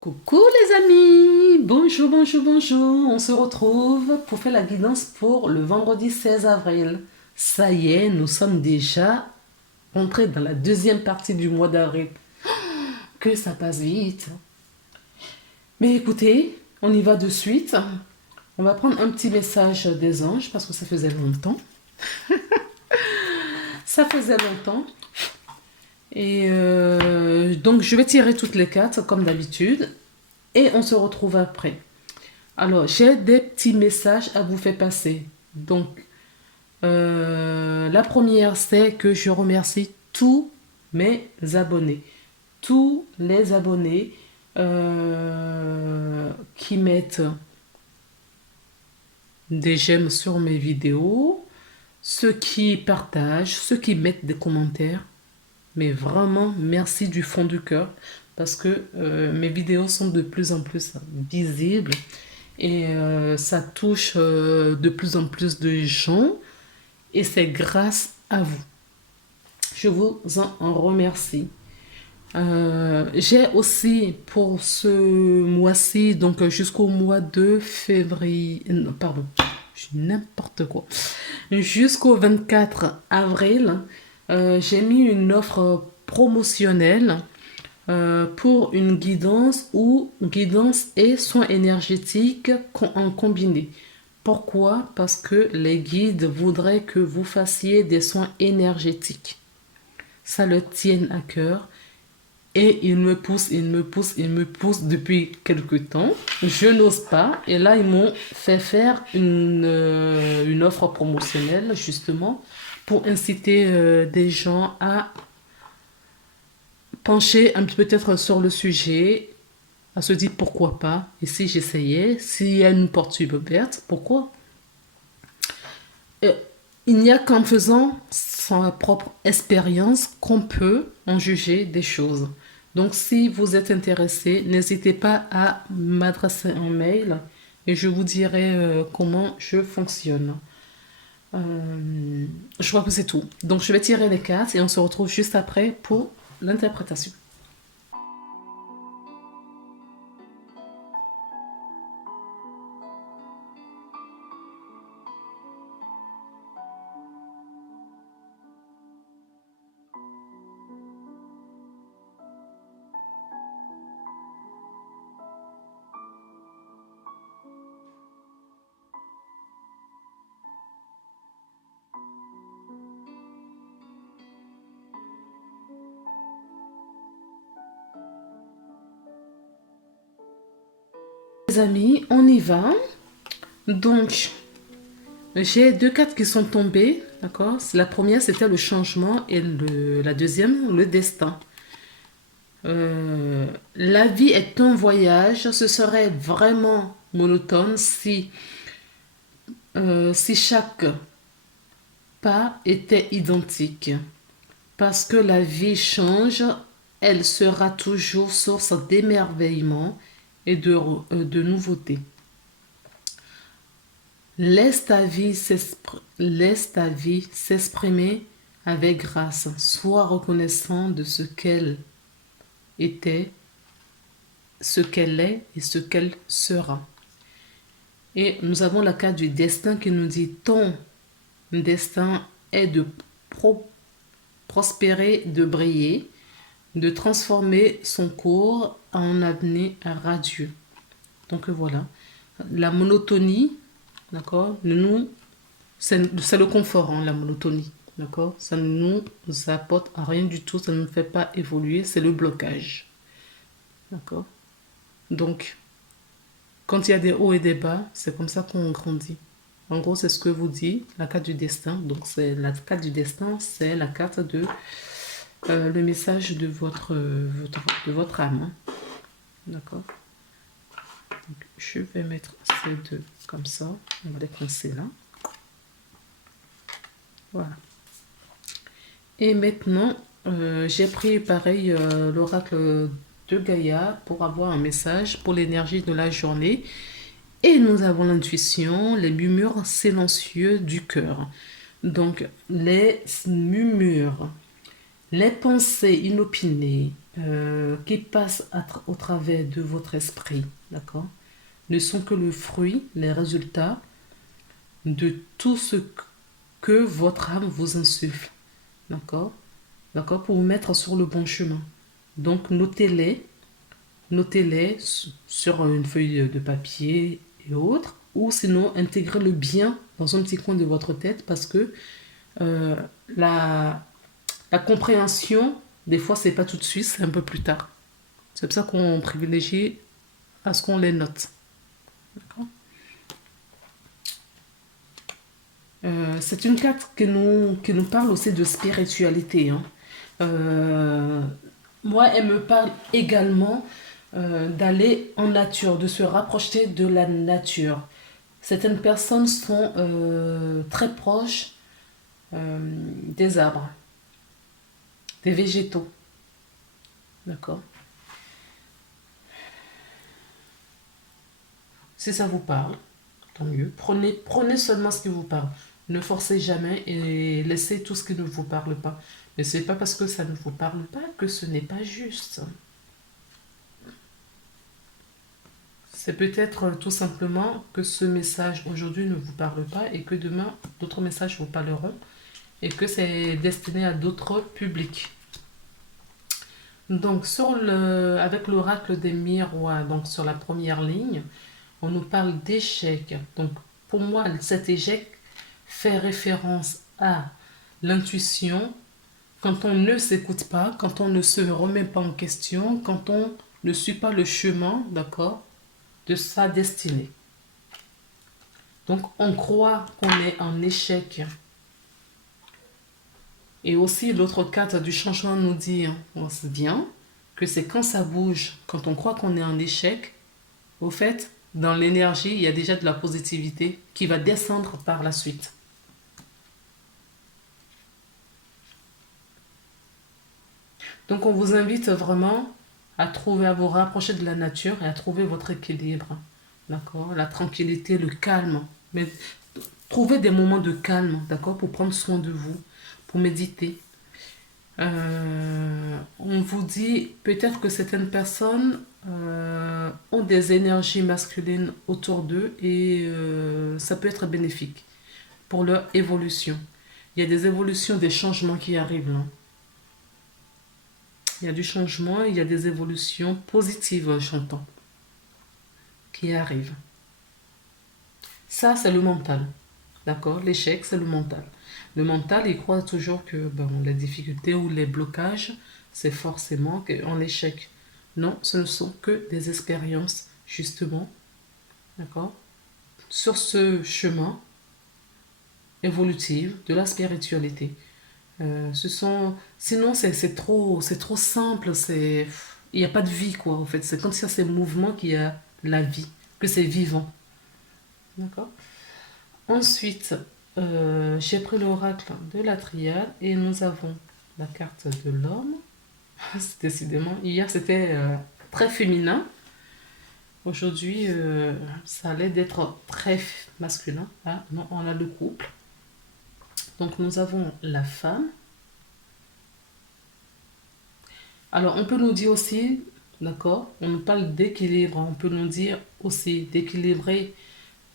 Coucou les amis, bonjour, bonjour, bonjour. On se retrouve pour faire la guidance pour le vendredi 16 avril. Ça y est, nous sommes déjà entrés dans la deuxième partie du mois d'avril. Que ça passe vite. Mais écoutez, on y va de suite. On va prendre un petit message des anges parce que ça faisait longtemps. Ça faisait longtemps. Et donc je vais tirer toutes les cartes comme d'habitude. Et on se retrouve après. Alors, j'ai des petits messages à vous faire passer. Donc, la première, c'est que je remercie tous mes abonnés. Tous les abonnés qui mettent des j'aime sur mes vidéos, ceux qui partagent, ceux qui mettent des commentaires. Mais vraiment, merci du fond du cœur parce que mes vidéos sont de plus en plus visibles et ça touche de plus en plus de gens et c'est grâce à vous. Je vous en remercie. J'ai aussi pour ce mois-ci, donc jusqu'au mois de février, non, pardon, n'importe quoi, jusqu'au 24 avril, j'ai mis une offre promotionnelle pour une guidance ou guidance et soins énergétiques en combiné. Pourquoi? Parce que les guides voudraient que vous fassiez des soins énergétiques. Ça leur tient à cœur. Et ils me poussent, ils me poussent, ils me poussent depuis quelque temps. Je n'ose pas. Et là, ils m'ont fait faire une offre promotionnelle, justement, pour inciter des gens à pencher un petit peu peut-être sur le sujet, à se dire pourquoi pas. Et si j'essayais, s'il y a une porte ouverte, pourquoi? Euh, il n'y a qu'en faisant sa propre expérience qu'on peut en juger des choses. Donc, si vous êtes intéressé, n'hésitez pas à m'adresser un mail et je vous dirai comment je fonctionne. Je crois que c'est tout. Donc, je vais tirer les cartes et on se retrouve juste après pour l'interprétation. Les amis, on y va. Donc, j'ai deux cartes qui sont tombées, d'accord? La première, c'était le changement et la deuxième, le destin. La vie est un voyage. Ce serait vraiment monotone si chaque pas était identique. Parce que la vie change, elle sera toujours source d'émerveillement et de nouveautés. Laisse ta vie s'exprimer avec grâce. Sois reconnaissant de ce qu'elle était, ce qu'elle est et ce qu'elle sera. Et nous avons la carte du destin qui nous dit ton destin est de prospérer, de briller, de transformer son cours en avenir radieux. Donc voilà. La monotonie, d'accord, c'est le confort, hein, la monotonie. D'accord? Ça ne nous apporte à rien du tout, ça ne nous fait pas évoluer, c'est le blocage. D'accord? Donc, quand il y a des hauts et des bas, c'est comme ça qu'on grandit. En gros, c'est ce que vous dit la carte du destin. Donc, c'est la carte du destin, c'est la carte de le message de votre âme. Hein. D'accord? Donc, je vais mettre ces deux comme ça. On va les coincer là. Voilà. Et maintenant, j'ai pris pareil l'oracle de Gaïa pour avoir un message pour l'énergie de la journée. Et nous avons l'intuition, les murmures silencieux du cœur. Donc, les murmures, les pensées inopinées, qui passent au travers de votre esprit, d'accord, ne sont que le fruit, les résultats de tout ce que votre âme vous insuffle, d'accord, d'accord, pour vous mettre sur le bon chemin. Donc notez-les sur une feuille de papier et autres, ou sinon intégrez-le bien dans un petit coin de votre tête parce que euh, la, la compréhension, des fois, c'est pas tout de suite, c'est un peu plus tard. C'est pour ça qu'on privilégie à ce qu'on les note. D'accord. C'est une carte qui nous parle aussi de spiritualité, hein. Euh, Moi, elle me parle également d'aller en nature, de se rapprocher de la nature. Certaines personnes sont très proches des arbres, des végétaux. D'accord. Si ça vous parle, tant mieux. Prenez seulement ce qui vous parle. Ne forcez jamais et laissez tout ce qui ne vous parle pas. Mais ce n'est pas parce que ça ne vous parle pas que ce n'est pas juste. C'est peut-être tout simplement que ce message aujourd'hui ne vous parle pas et que demain d'autres messages vous parleront et que c'est destiné à d'autres publics. Donc avec l'oracle des miroirs, donc sur la première ligne, on nous parle d'échec. Donc pour moi, cet échec fait référence à l'intuition, quand on ne s'écoute pas, quand on ne se remet pas en question, quand on ne suit pas le chemin, d'accord, de sa destinée. Donc on croit qu'on est en échec. Et aussi l'autre carte du changement nous dit, on se dit que c'est quand ça bouge, quand on croit qu'on est en échec, au fait, dans l'énergie, il y a déjà de la positivité qui va descendre par la suite. Donc on vous invite vraiment à vous rapprocher de la nature et à trouver votre équilibre. D'accord? La tranquillité, le calme. Mais trouvez des moments de calme, d'accord? Pour prendre soin de vous, pour méditer. On vous dit peut-être que certaines personnes ont des énergies masculines autour d'eux et ça peut être bénéfique pour leur évolution. Il y a des évolutions, des changements qui arrivent là. Il y a du changement, il y a des évolutions positives, j'entends, qui arrivent. Ça, c'est le mental. D'accord? L'échec, c'est le mental. Le mental, il croit toujours que les difficultés ou les blocages, c'est forcément en échec. Non, ce ne sont que des expériences, justement, d'accord? Sur ce chemin évolutif de la spiritualité. Sinon, c'est trop simple, il n'y a pas de vie, quoi, en fait. C'est comme si à ces mouvements qu'il y a la vie, que c'est vivant. D'accord? Ensuite, j'ai pris l'oracle de la triade et nous avons la carte de l'homme. Décidément, hier c'était très féminin. Aujourd'hui, ça allait d'être très masculin. Ah, non, on a le couple. Donc nous avons la femme. Alors on peut nous dire aussi, d'accord, on nous parle d'équilibre. On peut nous dire aussi d'équilibrer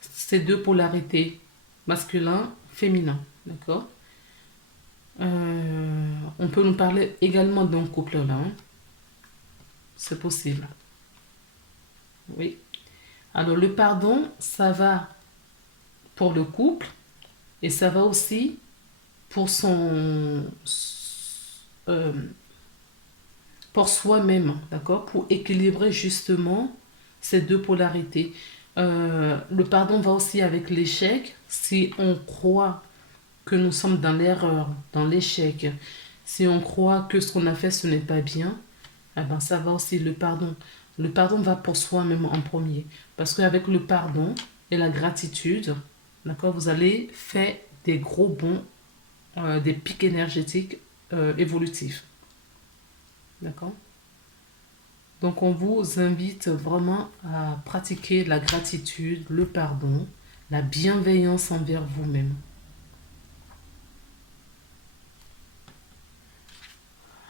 ces deux polarités, masculin, féminin. D'accord. On peut nous parler également d'un couple là, hein. C'est possible. Oui. Alors le pardon, ça va pour le couple et ça va aussi pour euh, pour soi-même, d'accord? Pour équilibrer justement ces deux polarités. Le pardon va aussi avec l'échec. Si on croit que nous sommes dans l'erreur, dans l'échec, si on croit que ce qu'on a fait, ce n'est pas bien, eh ben, ça va aussi le pardon. Le pardon va pour soi-même en premier. Parce qu'avec le pardon et la gratitude, d'accord, vous allez faire des gros bonds, des pics énergétiques évolutifs. D'accord? Donc on vous invite vraiment à pratiquer la gratitude, le pardon, la bienveillance envers vous-même.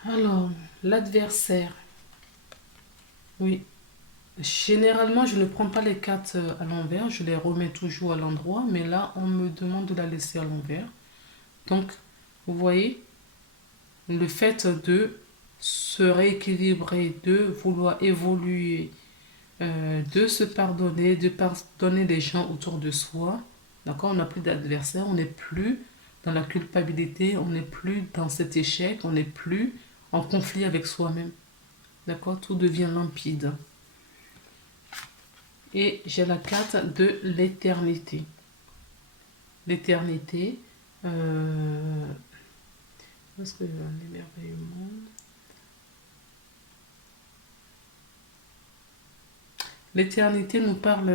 Alors, l'adversaire. Oui. Généralement, je ne prends pas les cartes à l'envers, je les remets toujours à l'endroit, mais là, on me demande de la laisser à l'envers. Donc, vous voyez, le fait de se rééquilibrer, de vouloir évoluer, de se pardonner, de pardonner les gens autour de soi. D'accord? On n'a plus d'adversaire, on n'est plus dans la culpabilité, on n'est plus dans cet échec, on n'est plus en conflit avec soi-même. D'accord? Tout devient limpide. Et j'ai la carte de l'éternité. L'éternité, parce que l'émerveillement. L'éternité nous parle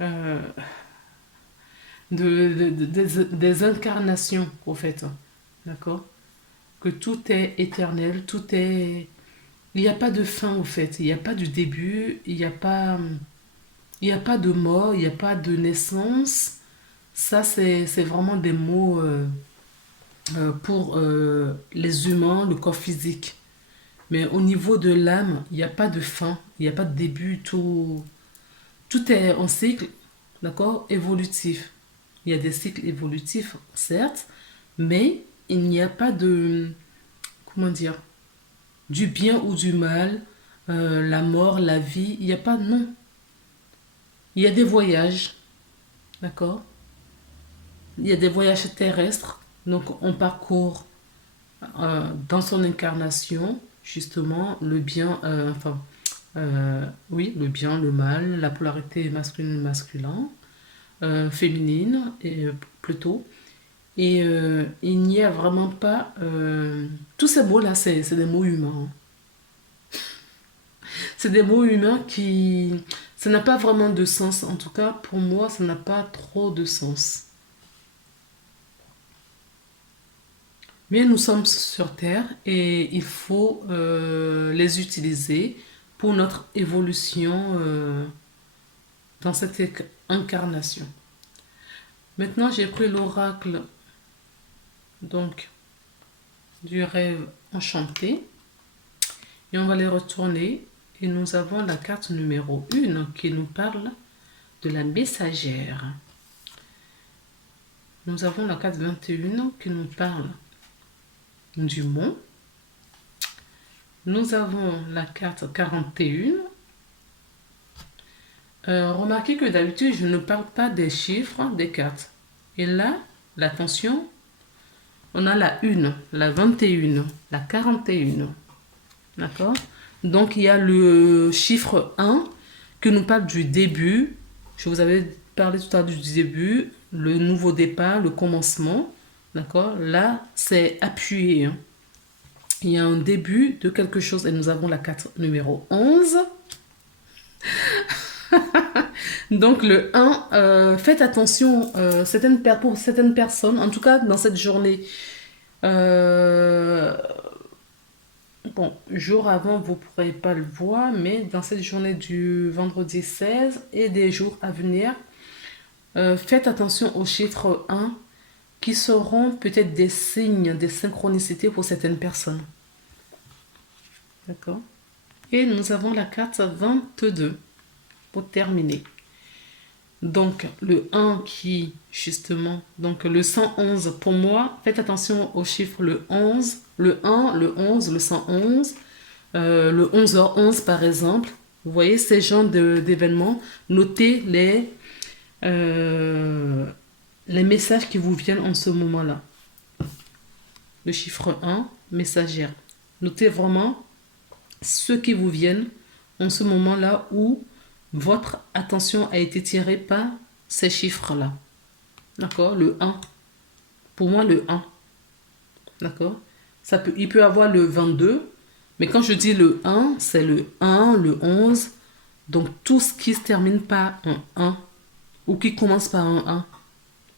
euh, des incarnations, au fait. D'accord? Que tout est éternel, tout est... Il n'y a pas de fin, au fait. Il n'y a pas de début, il n'y a pas de mort, il n'y a pas de naissance. Ça, c'est vraiment des mots pour les humains, le corps physique. Mais au niveau de l'âme, il n'y a pas de fin, il n'y a pas de début, tout est en cycle, d'accord, évolutif. Il y a des cycles évolutifs, certes, mais il n'y a pas de, comment dire, du bien ou du mal, la mort, la vie, il n'y a pas, non. Il y a des voyages, d'accord. Il y a des voyages terrestres, donc on parcourt dans son incarnation, justement, le bien, oui, le bien, le mal, la polarité masculine-masculin, féminine, plutôt. Et il n'y a vraiment pas... tous ces mots-là, c'est des mots humains. Hein. C'est des mots humains qui... Ça n'a pas vraiment de sens. En tout cas, pour moi, ça n'a pas trop de sens. Mais nous sommes sur Terre et il faut les utiliser pour notre évolution dans cette incarnation. Maintenant, j'ai pris l'oracle donc du rêve enchanté et on va les retourner et nous avons la carte numéro 1 qui nous parle de la messagère. Nous avons la carte 21 qui nous parle du mont. Nous avons la carte 41. Remarquez que d'habitude, je ne parle pas des chiffres des cartes. Et là, l'attention, on a la 1, la 21, la 41. D'accord? Donc, il y a le chiffre 1 qui nous parle du début. Je vous avais parlé tout à l'heure du début, le nouveau départ, le commencement. D'accord? Là, c'est appuyé. Hein. Il y a un début de quelque chose et nous avons la carte numéro 11. Donc le 1, faites attention, pour certaines personnes, en tout cas dans cette journée, euh, bon, jour avant, vous ne pourrez pas le voir, mais dans cette journée du vendredi 16 et des jours à venir, faites attention aux chiffres 1 qui seront peut-être des signes, des synchronicités pour certaines personnes. D'accord? Et nous avons la carte 22 pour terminer. Donc le 1 qui, justement, donc le 111 pour moi, faites attention aux chiffres le 11, le 1, le 11, le 111, le 11h11 par exemple. Vous voyez ces genres d'événements, notez les messages qui vous viennent en ce moment-là. Le chiffre 1, messagère. Notez vraiment ceux qui vous viennent en ce moment-là où votre attention a été tirée par ces chiffres-là. D'accord? Le 1. Pour moi, le 1. D'accord? Il peut avoir le 22, mais quand je dis le 1, c'est le 1, le 11. Donc, tout ce qui se termine par un 1 ou qui commence par un 1.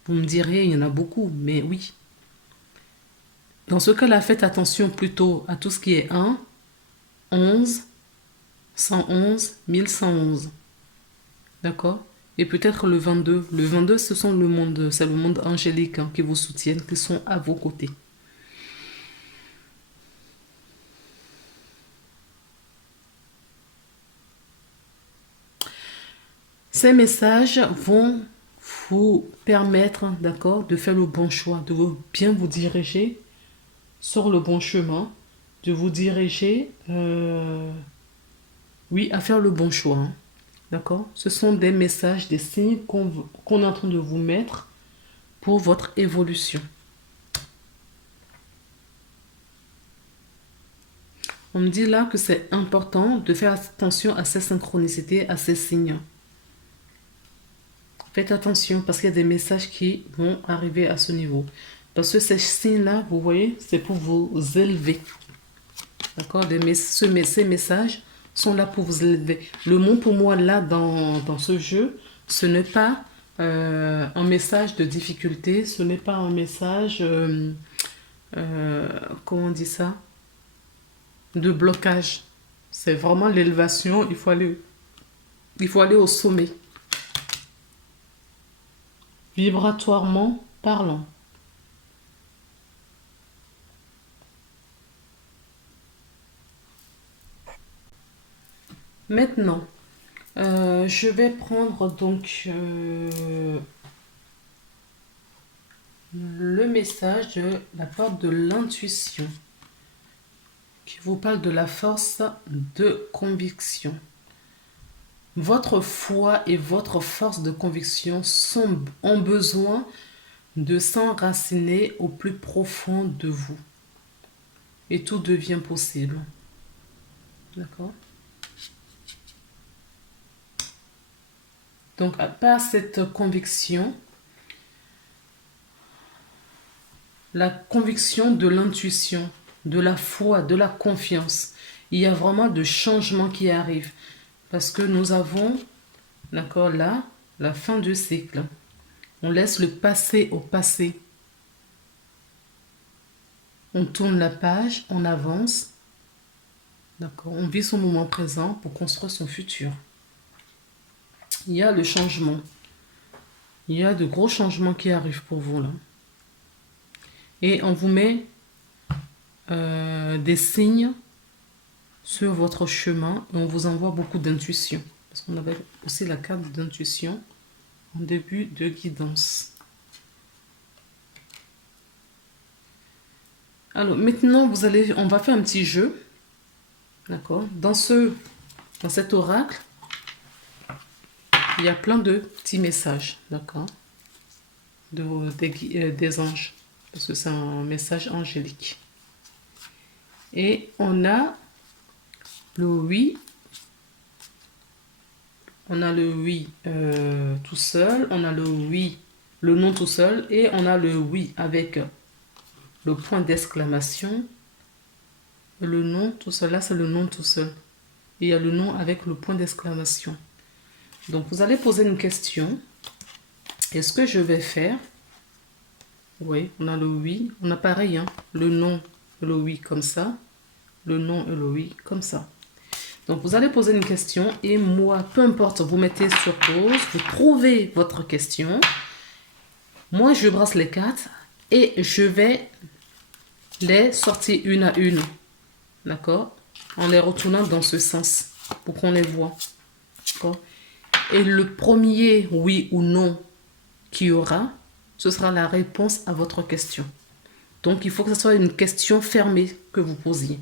Vous me direz, il y en a beaucoup, mais oui. Dans ce cas-là, faites attention plutôt à tout ce qui est 1, 11, 111, 1111. D'accord? Et peut-être le 22. Le 22, c'est le monde angélique hein, qui vous soutiennent, qui sont à vos côtés. Ces messages vont vous permettre, d'accord, de faire le bon choix, de bien vous diriger sur le bon chemin, de vous diriger, oui, à faire le bon choix. Hein. D'accord? Ce sont des messages, des signes qu'on est en train de vous mettre pour votre évolution. On me dit là que c'est important de faire attention à ces synchronicités, à ces signes. Faites attention parce qu'il y a des messages qui vont arriver à ce niveau. Parce que ces signes-là, vous voyez, c'est pour vous élever. D'accord? Ces messages sont là pour vous élever. Le mot pour moi, là, dans ce jeu, ce n'est pas un message de difficulté, ce n'est pas un message, comment on dit ça? De blocage. C'est vraiment l'élévation, il faut aller au sommet. Vibratoirement parlant. Maintenant, je vais prendre donc le message de la part de l'intuition qui vous parle de la force de conviction. Votre foi et votre force de conviction ont besoin de s'enraciner au plus profond de vous. Et tout devient possible. D'accord? Donc, par cette conviction, la conviction de l'intuition, de la foi, de la confiance, il y a vraiment de changements qui arrivent. Parce que nous avons, d'accord, là, la fin du cycle. On laisse le passé au passé. On tourne la page, on avance. D'accord, on vit son moment présent pour construire son futur. Il y a le changement. Il y a de gros changements qui arrivent pour vous là. Et on vous met des signes sur votre chemin et on vous envoie beaucoup d'intuition. Parce qu'on avait aussi la carte d'intuition en début de guidance. Alors maintenant, on va faire un petit jeu. D'accord? Dans cet oracle, il y a plein de petits messages. D'accord? Des anges. Parce que c'est un message angélique. Et on a le oui. On a le oui tout seul. On a le oui, le non tout seul. Et on a le oui avec le point d'exclamation. Le non tout seul. Là, c'est le non tout seul. Et il y a le non avec le point d'exclamation. Donc, vous allez poser une question. Et ce que je vais faire, oui, on a le oui. On a pareil, hein, le non et le oui comme ça. Le non et le oui comme ça. Donc, vous allez poser une question et moi, peu importe, vous mettez sur pause, vous trouvez votre question. Moi, je brasse les cartes et je vais les sortir une à une. D'accord? En les retournant dans ce sens pour qu'on les voit. D'accord? Et le premier oui ou non qu'il y aura, ce sera la réponse à votre question. Donc, il faut que ce soit une question fermée que vous posiez.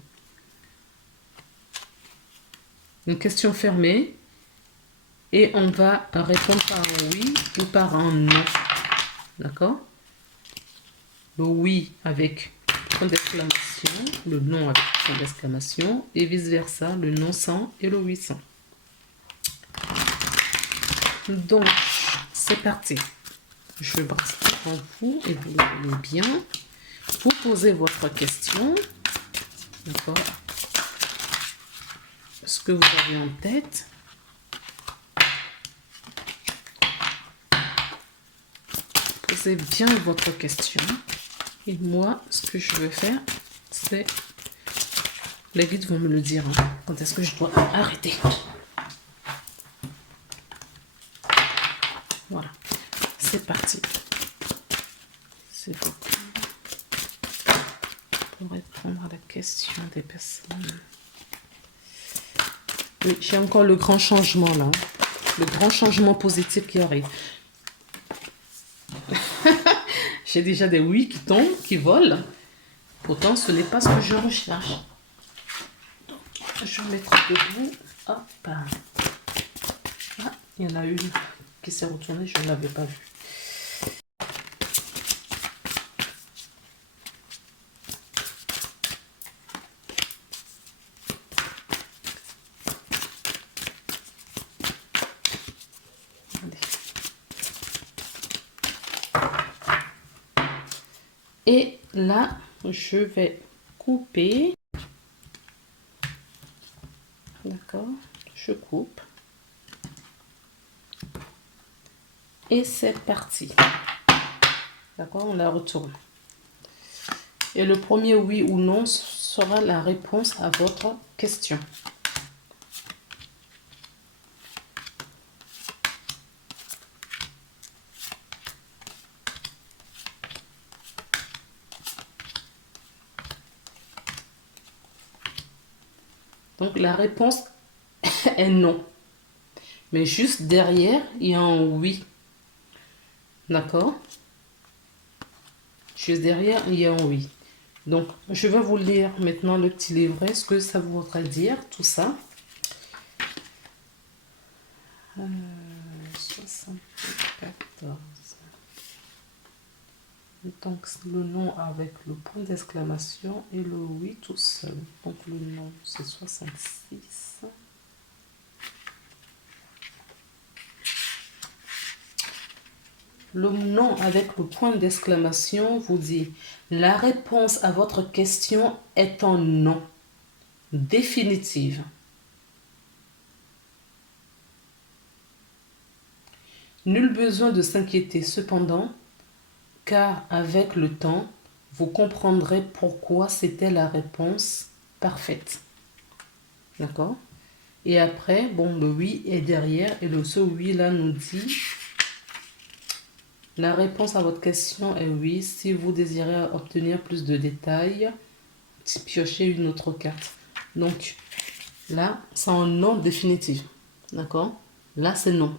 Une question fermée et on va répondre par un oui ou par un non. D'accord? Le oui avec point d'exclamation, le non avec point d'exclamation et vice versa, le non sans et le oui sans. Donc, c'est parti. Je brasse en vous et vous le voyez bien. Vous posez votre question. D'accord? Ce que vous avez en tête. Posez bien votre question. Et moi, ce que je vais faire, c'est... Les guides vont me le dire. Hein, quand est-ce que je dois arrêter. Voilà. C'est parti. C'est vous. Pour répondre à la question des personnes. Oui, j'ai encore le grand changement là. le grand changement positif qui arrive. J'ai déjà des oui qui tombent, qui volent. Pourtant, ce n'est pas ce que je recherche. Donc, je vais mettre debout. Hop. Ah, il y en a une qui s'est retournée, je ne l'avais pas vue. Et là, je vais couper. D'accord, je coupe. Et c'est parti. D'accord, on la retourne. Et le premier oui ou non sera la réponse à votre question. Donc la réponse est non. Mais juste derrière, il y a un oui. D'accord? Juste derrière, il y a un oui. Donc, je vais vous lire maintenant le petit livret, ce que ça voudrait dire, tout ça. 74. Donc, le nom avec le point d'exclamation et le oui tout seul. Donc, le nom, c'est 66. Le nom avec le point d'exclamation vous dit « La réponse à votre question est un non, définitive. » Nul besoin de s'inquiéter cependant, car avec le temps, vous comprendrez pourquoi c'était la réponse parfaite. D'accord? Et après, bon, le oui est derrière, et ce oui là nous dit la réponse à votre question est oui. Si vous désirez obtenir plus de détails, piochez une autre carte. Donc là, c'est un non définitif. D'accord? Là, c'est non.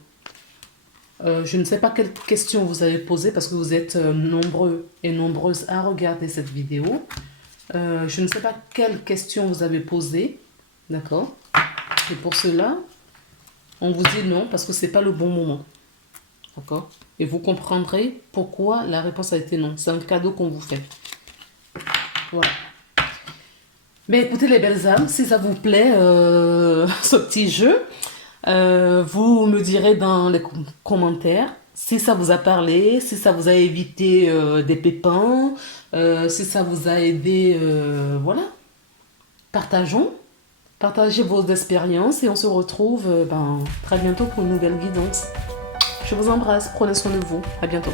Je ne sais pas quelle question vous avez posée parce que vous êtes nombreux et nombreuses à regarder cette vidéo. Je ne sais pas quelle question vous avez posée. D'accord? Et pour cela, on vous dit non parce que ce n'est pas le bon moment. D'accord? Et vous comprendrez pourquoi la réponse a été non. C'est un cadeau qu'on vous fait. Voilà. Mais écoutez les belles âmes, si ça vous plaît, ce petit jeu, vous me direz dans les commentaires si ça vous a parlé, si ça vous a évité des pépins, si ça vous a aidé, voilà. Partageons, partagez vos expériences et on se retrouve très bientôt pour une nouvelle guidance. Je vous embrasse, prenez soin de vous, à bientôt.